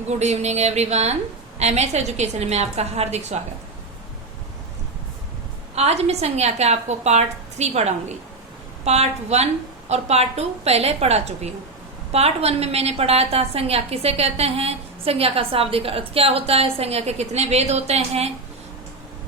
Good evening everyone. MS education में आपका हार्दिक स्वागत। आज मैं संज्ञा के आपको पार्ट 3 पढ़ाऊंगी। पार्ट 1 और पार्ट 2 पहले पढ़ा चुकी हूँ। पार्ट 1 में मैंने पढ़ाया था संज्ञा किसे कहते हैं, संज्ञा का शाब्दिक अर्थ क्या होता है, संज्ञा के कितने वेद होते हैं,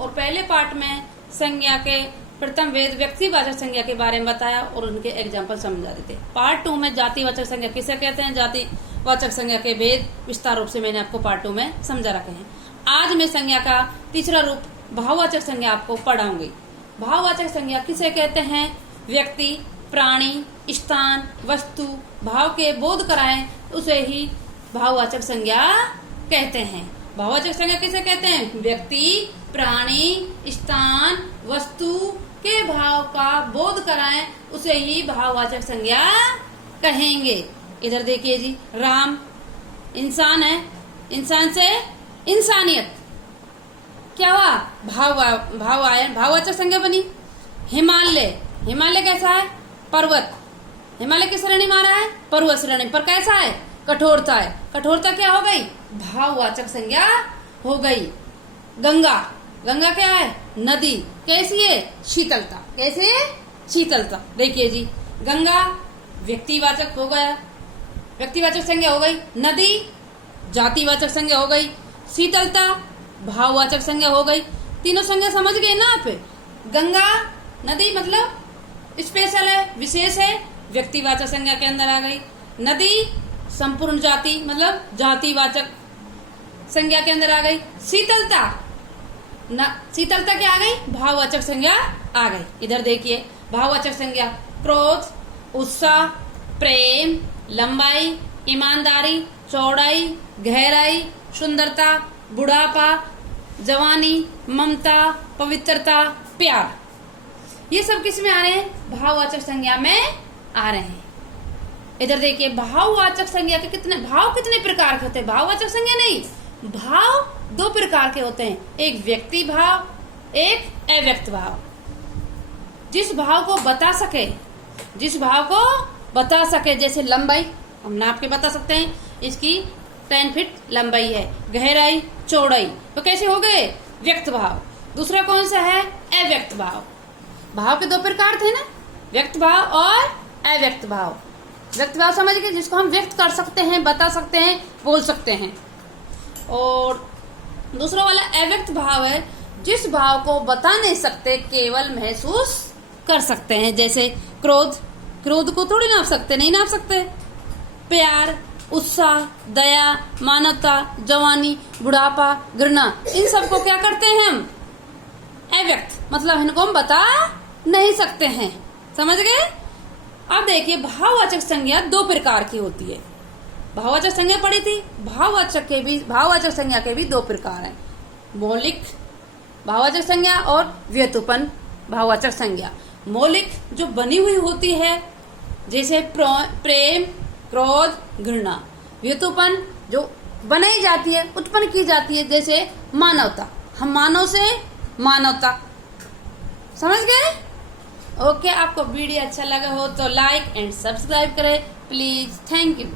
और पहले पार्ट में संज्ञा के प्रथम वेद व्यक्तिवाचक संज्ञा के बारे में बताया और उनके एग्जाम्पल समझा देते। पार्ट 2 में जातिवाचक संज्ञा किसे कहते हैं, जातिवाचक संज्ञा के भेद विस्तार रूप से मैंने आपको पार्ट 2 में समझा रखे हैं। आज मैं संज्ञा का तीसरा रूप भाववाचक संज्ञा आपको पढ़ाऊंगी। भाववाचक संज्ञा किसे कहते हैं, व्यक्ति, प्राणी, स्थान, वस्तु भाव के बोध कराएं उसे ही भाववाचक संज्ञा कहते हैं। भाववाचक संज्ञा किसे कहते हैं, व्यक्ति, प्राणी, स्थान, वस्तु के भाव का बोध कराएं उसे ही भाववाचक संज्ञा कहेंगे। इधर देखिए जी, राम इंसान है, इंसान से इंसानियत क्या हुआ, भाव आया, भाववाचक संज्ञा बनी। हिमालय, हिमालय कैसा है, पर्वत, हिमालय किस श्रेणी में आ रहा है, पर्वत श्रेणी पर। कैसा है, कठोरता है, कठोरता क्या हो गई, भाववाचक संज्ञा हो गई। गंगा, गंगा क्या है, नदी, कैसी है, शीतलता, कैसे, शीतलता। देखिए जी, गंगा व्यक्तिवाचक हो गया, व्यक्तिवाचक संज्ञा हो गई। नदी जातिवाचक संज्ञा हो गई। शीतलता भाववाचक संज्ञा हो गई। तीनों संज्ञा समझ गए ना आप। गंगा नदी मतलब स्पेशल है, विशेष है, व्यक्तिवाचक संज्ञा के अंदर आ गई। नदी संपूर्ण जाति मतलब जातिवाचक संज्ञा के अंदर आ गई। शीतलता शीतलता क्या आ गई, भाववाचक संज्ञा आ गई। इधर देखिए, भाववाचक संज्ञा क्रोध, उत्साह, प्रेम, लंबाई, ईमानदारी, चौड़ाई, गहराई, सुंदरता, बुढ़ापा, जवानी, ममता, पवित्रता, प्यार, ये सब किस में आ रहे हैं, भाववाचक संज्ञा में आ रहे हैं। इधर देखिए, भाववाचक संज्ञा के कितने प्रकार के होते हैं। भाववाचक संज्ञा नहीं, भाव 2 प्रकार के होते हैं, एक व्यक्ति भाव, एक अव्यक्त भाव। जिस भाव को बता सके, जैसे लंबाई हम नाप के बता सकते हैं, इसकी 10 फीट लंबाई है। गहराई, चौड़ाई, तो कैसे हो गए, व्यक्त भाव। दूसरा कौन सा है, अव्यक्त भाव। भाव के 2 प्रकार थे ना, व्यक्त भाव और अव्यक्त भाव। व्यक्त भाव समझ गए, जिसको हम व्यक्त कर सकते हैं, बता सकते हैं, बोल सकते हैं। और दूसरा वाला अव्यक्त भाव है, जिस भाव को बता नहीं सकते, केवल महसूस कर सकते हैं। जैसे क्रोध, क्रोध को थोड़ी नाप सकते, नहीं नाप सकते। प्यार, उत्साह, दया, मानवता, जवानी, बुढ़ापा, घृणा, इन सबको क्या करते हैं हम, अव्यक्त, मतलब इनको हम बता नहीं सकते हैं। समझ गए। अब देखिए, भाववाचक संज्ञा 2 प्रकार की होती है। भाववाचक संज्ञा पढ़ी थी, भाववाचक संज्ञा के भी 2 प्रकार हैं, मौलिक भाववाचक संज्ञा और व्युत्पन्न भाववाचक संज्ञा। मौलिक जो बनी हुई होती है, जैसे प्रेम, क्रोध, घृणा। व्युत्पन्न जो बनाई जाती है, उत्पन्न की जाती है, जैसे मानवता, हम मानव से मानवता। समझ गए। ओके, आपको वीडियो अच्छा लगा हो तो लाइक एंड सब्सक्राइब करें प्लीज। Thank you.